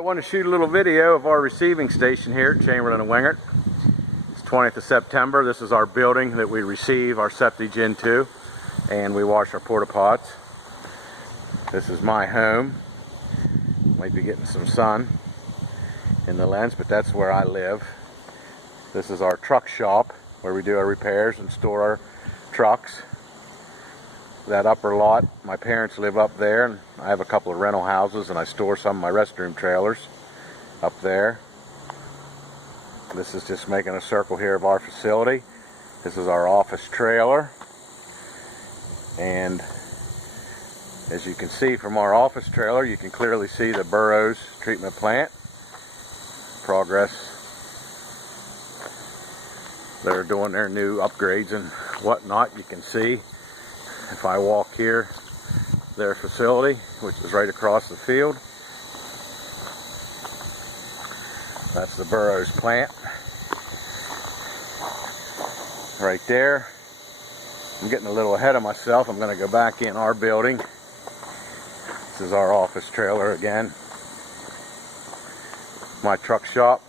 I want to shoot a little video of our receiving station here at Chamberlin and Wingert. It's 20th of September. This is our building that we receive our septage into, and we wash our porta pots. This is my home. Might be getting some sun in the lens, but that's where I live. This is our truck shop where we do our repairs and store our trucks. That upper lot, my parents live up there, and I have a couple of rental houses, and I store some of my restroom trailers up there. This is just making a circle here of our facility. This is our office trailer, and as you can see from our office trailer, you can clearly see the Burroughs treatment plant progress. They're doing their new upgrades and whatnot. You can see if I walk here, their facility, which is right across the field. That's the Burroughs plant right there. I'm getting a little ahead of myself. I'm going to go back in our building. This is our office trailer again. My truck shop.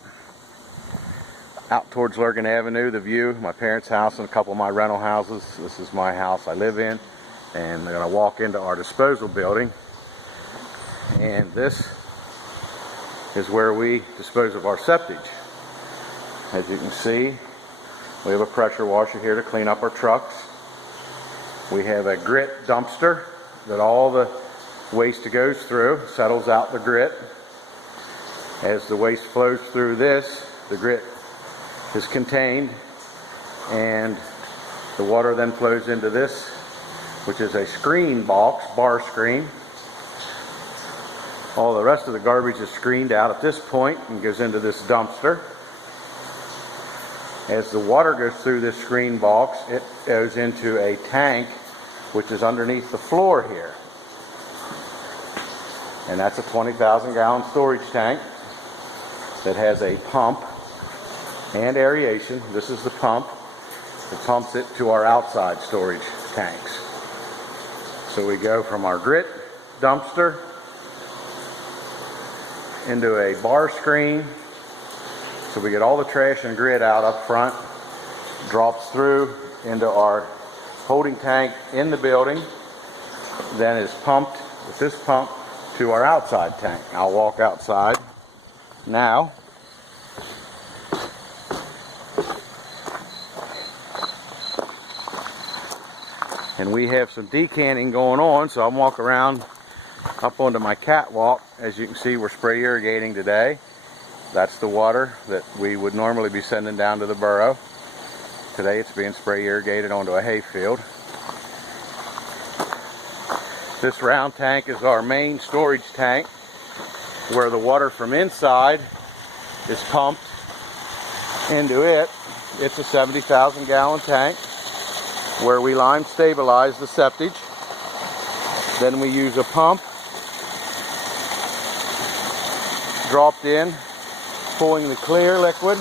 Out towards Lurgan Avenue, the view, my parents' house and a couple of my rental houses. This is my house I live in. And I'm going to walk into our disposal building. And this is where we dispose of our septage. As you can see, we have a pressure washer here to clean up our trucks. We have a grit dumpster that all the waste goes through, settles out the grit. As the waste flows through this, the grit is contained, and the water then flows into this, which is a screen box, bar screen. All the rest of the garbage is screened out at this point and goes into this dumpster. As the water goes through this screen box, it goes into a tank which is underneath the floor here. And that's a 20,000 gallon storage tank that has a pump and aeration. This is the pump. It pumps it to our outside storage tanks. So we go from our grit dumpster into a bar screen. So we get all the trash and grit out up front, drops through into our holding tank in the building, then is pumped with this pump to our outside tank. I'll walk outside now. And we have some decanting going on, so I'm walking around up onto my catwalk. As you can see, we're spray irrigating today. That's the water that we would normally be sending down to the borough. Today it's being spray irrigated onto a hay field. This round tank is our main storage tank, where the water from inside is pumped into it. It's a 70,000 gallon tank where we lime stabilize the septage. Then we use a pump dropped in, pulling the clear liquid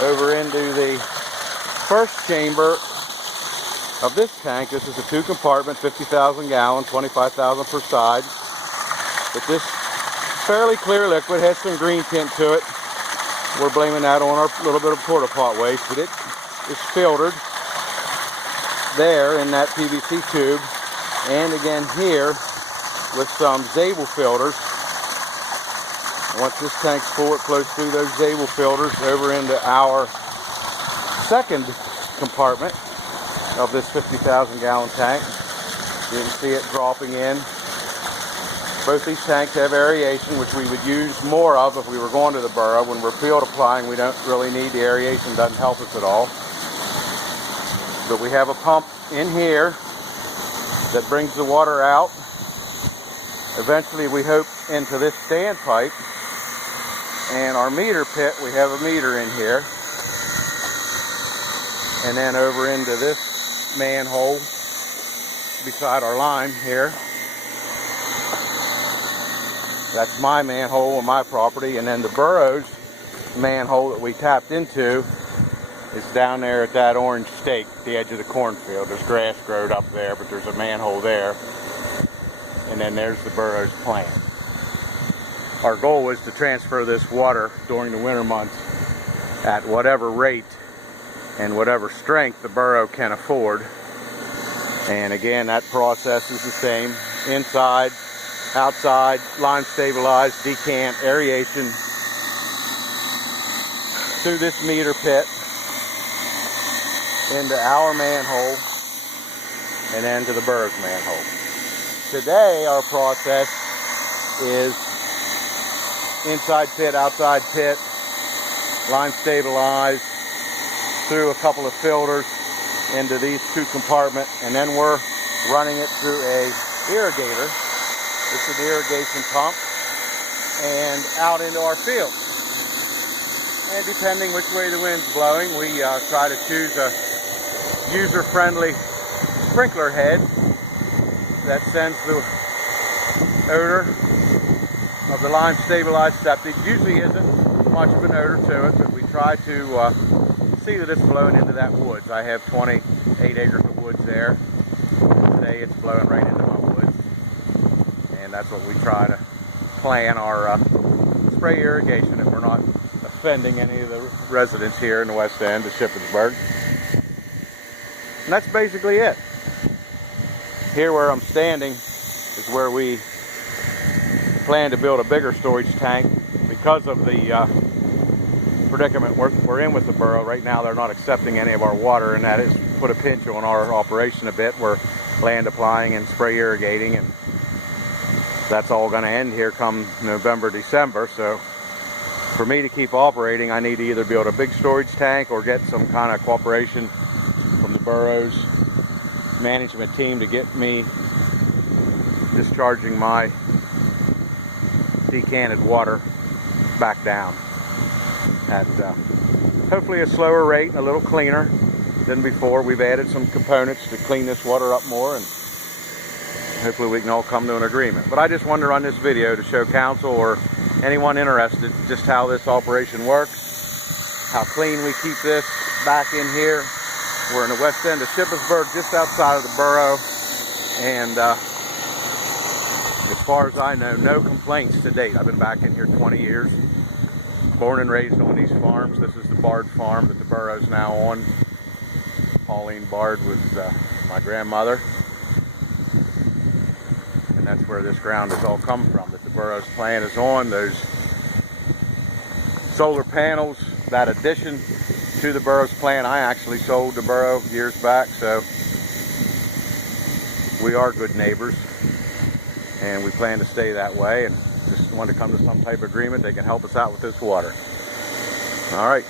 over into the first chamber of this tank. This is a 2-compartment, 50,000 gallon, 25,000 per side. But this fairly clear liquid has some green tint to it. We're blaming that on our little bit of porta pot waste, but it is filtered there in that PVC tube, and again here with some Zabel filters. Once this tank's full, it flows through those Zabel filters over into our second compartment of this 50,000 gallon tank. You can see it dropping in. Both these tanks have aeration, which we would use more of if we were going to the borough. When we're field applying, we don't really need the aeration, doesn't help us at all. But we have a pump in here that brings the water out. Eventually we hope into this standpipe, and our meter pit, we have a meter in here, and then over into this manhole beside our line here. That's my manhole on my property, and then the Burroughs manhole that we tapped into is down there at that orange stake at the edge of the cornfield. There's grass growed up there, but there's a manhole there. And then there's the Burroughs plant. our goal is to transfer this water during the winter months at whatever rate and whatever strength the borough can afford. And again, that process is the same. Inside, outside, lime stabilized, decant, aeration through this meter pit into our manhole and then to the borough's manhole. Today our process is inside pit, outside pit, lime stabilized through a couple of filters into these two compartments, and then we're running it through a irrigator. It's an irrigation pump, and out into our field. And depending which way the wind's blowing, we try to choose a user-friendly sprinkler head that sends the odor of the lime stabilized septic. Usually isn't much of an odor to it, but we try to see that it's blowing into that woods. I have 28 acres of woods there. Today it's blowing right into my woods, and that's what we try to plan our spray irrigation if we're not offending any of the residents here in the West End of Shippensburg. And that's basically it. Here where I'm standing is where we plan to build a bigger storage tank because of the predicament we're in with the borough. Right now they're not accepting any of our water, and that has put a pinch on our operation a bit. We're land applying and spray irrigating, and that's all going to end here come November, December. So for me to keep operating, I need to either build a big storage tank or get some kind of cooperation from the borough's management team to get me discharging my decanted water back down at hopefully a slower rate and a little cleaner than before. We've added some components to clean this water up more, and hopefully we can all come to an agreement. But I just wanted to run this video to show council or anyone interested just how this operation works, how clean we keep this back in here. We're in the west end of Shippensburg, just outside of the borough, and as far as I know, no complaints to date. I've been back in here 20 years, born and raised on these farms. This is the Bard farm that the borough's now on. Pauline Bard was my grandmother, and that's where this ground has all come from, that the borough's plan is on. Those solar panels, that addition to the borough's plan, I actually sold the borough years back, so we are good neighbors, and we plan to stay that way, and just want to come to some type of agreement they can help us out with this water. All right.